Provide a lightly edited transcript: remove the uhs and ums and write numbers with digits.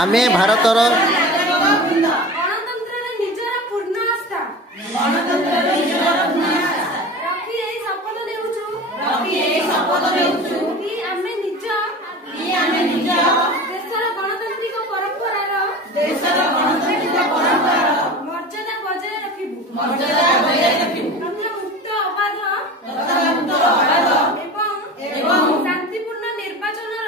आमे भारतर गणतंत्र निजर पूर्ण आस्था रखी एई शपथ नेउछु कि आमे निज देशर गणतांत्रिक परंपरार मर्यादा बजाय रखिबु तथा मुक्त अबाध एवं शांतिपूर्ण निर्वाचनर